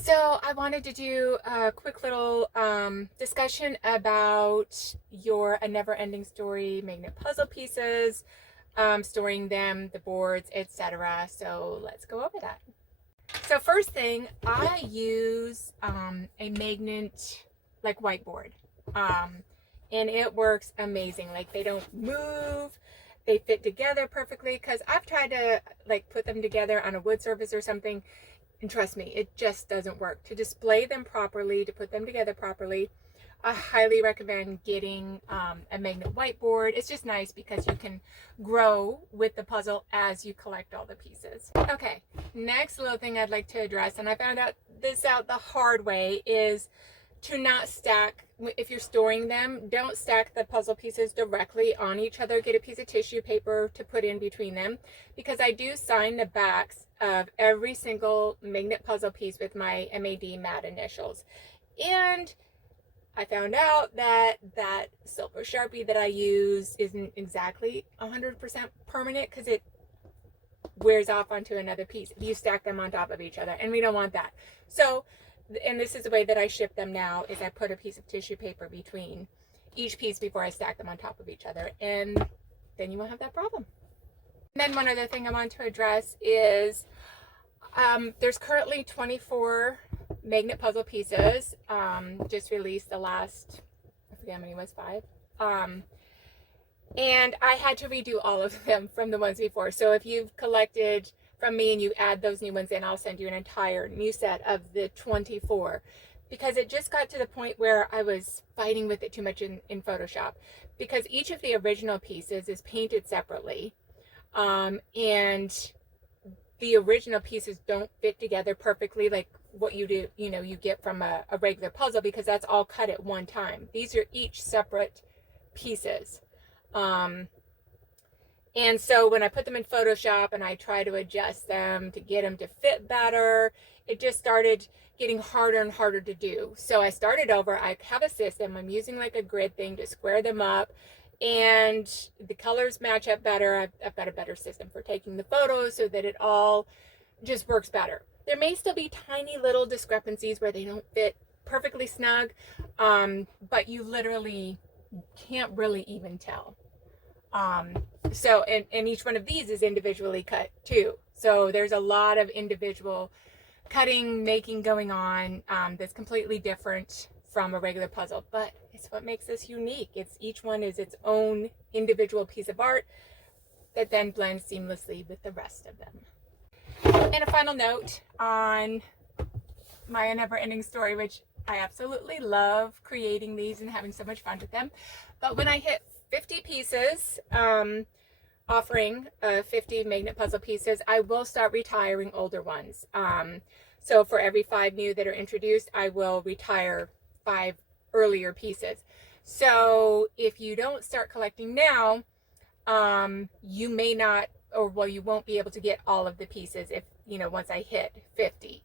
So I wanted to do a quick little discussion about your A Never Ending Story magnet puzzle pieces, storing them, the boards, etc. So let's go over that. So first thing, I use a magnet like whiteboard, and it works amazing. Like they don't move, they fit together perfectly. Because I've tried to like put them together on a wood surface or something. And trust me, it just doesn't work. To display them properly, to put them together properly, I highly recommend getting a magnet whiteboard. It's just nice because you can grow with the puzzle as you collect all the pieces. Okay, next little thing I'd like to address, and I found out the hard way, is to not stack. If you're storing them, don't stack the puzzle pieces directly on each other. Get a piece of tissue paper to put in between them, because I do sign the backs of every single magnet puzzle piece with my MAD matte initials. And I found out that that silver Sharpie that I use isn't exactly 100% permanent, because it wears off onto another piece if you stack them on top of each other, and we don't want that. So, and this is the way that I ship them now, is I put a piece of tissue paper between each piece before I stack them on top of each other, and then you won't have that problem. And then one other thing I want to address is there's currently 24 magnet puzzle pieces, just released the last, I forget how many it was, 5. And I had to redo all of them from the ones before. So if you've collected from me and you add those new ones in, I'll send you an entire new set of the 24, because it just got to the point where I was fighting with it too much in Photoshop, because each of the original pieces is painted separately, and the original pieces don't fit together perfectly like what you do, you get from a regular puzzle, because that's all cut at one time. These are each separate pieces. And so when I put them in Photoshop and I try to adjust them to get them to fit better, it just started getting harder and harder to do. So I started over. I have a system. I'm using like a grid thing to square them up, and the colors match up better. I've got a better system for taking the photos so that it all just works better. There may still be tiny little discrepancies where they don't fit perfectly snug, but you literally can't really even tell. So, and each one of these is individually cut too. So there's a lot of individual cutting, making going on, that's completely different from a regular puzzle, but it's what makes this unique. Each one is its own individual piece of art that then blends seamlessly with the rest of them. And a final note on my Never Ending Story, which I absolutely love creating these and having so much fun with them. But when I hit 50 pieces, offering 50 magnet puzzle pieces, I will start retiring older ones. So for every 5 new that are introduced, I will retire 5 earlier pieces. So if you don't start collecting now, you may not, or well, you won't be able to get all of the pieces if, once I hit 50.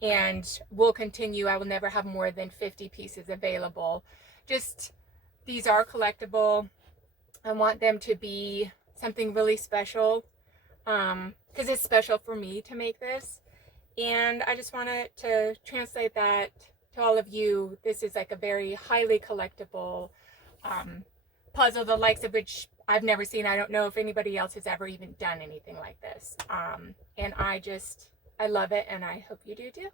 And we'll continue. I will never have more than 50 pieces available. Just, these are collectible. I want them to be something really special, because it's special for me to make this. And I just wanted to translate that to all of you. This is like a very highly collectible puzzle, the likes of which I've never seen. I don't know if anybody else has ever even done anything like this. And I love it, and I hope you do too.